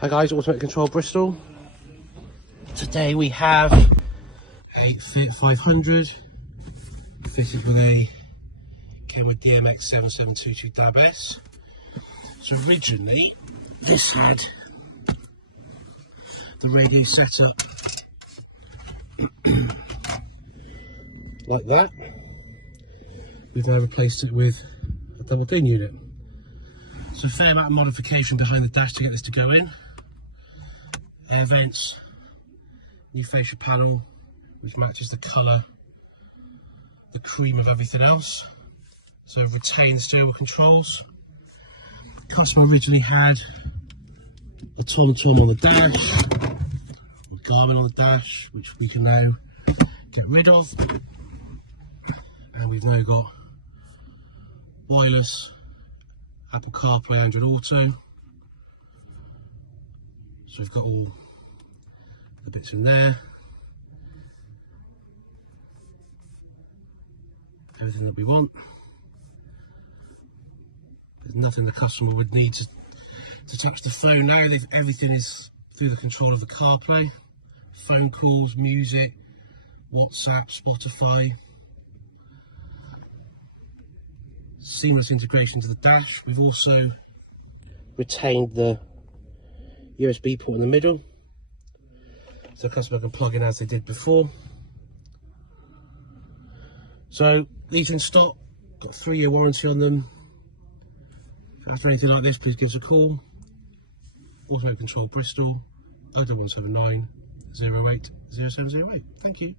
Hi guys, Automotive Control Bristol. Today we have a Fiat 500 fitted with a KENWOOD DMX7722DABS. So originally this had the radio set up like that. We've now replaced it with a double DIN unit. So a fair amount of modification behind the dash to get this to go in. Air vents, new fascia panel which matches the colour, the cream of everything else. So retained steering controls. Customer originally had a Tom on the dash, a Garmin on the dash, which we can now get rid of. And we've now got wireless Apple CarPlay, Android Auto. So we've got all the bits in there. Everything that we want. There's nothing the customer would need to touch the phone now. Everything is through the control of the CarPlay. Phone calls, music, WhatsApp, Spotify. Seamless integration to the dash. We've also retained the USB port in the middle, so the customer can plug in as they did before. So these in stock, got a 3-year warranty on them. If after anything like this, please give us a call. Automotive Control Bristol, 01779 08 0708. Thank you.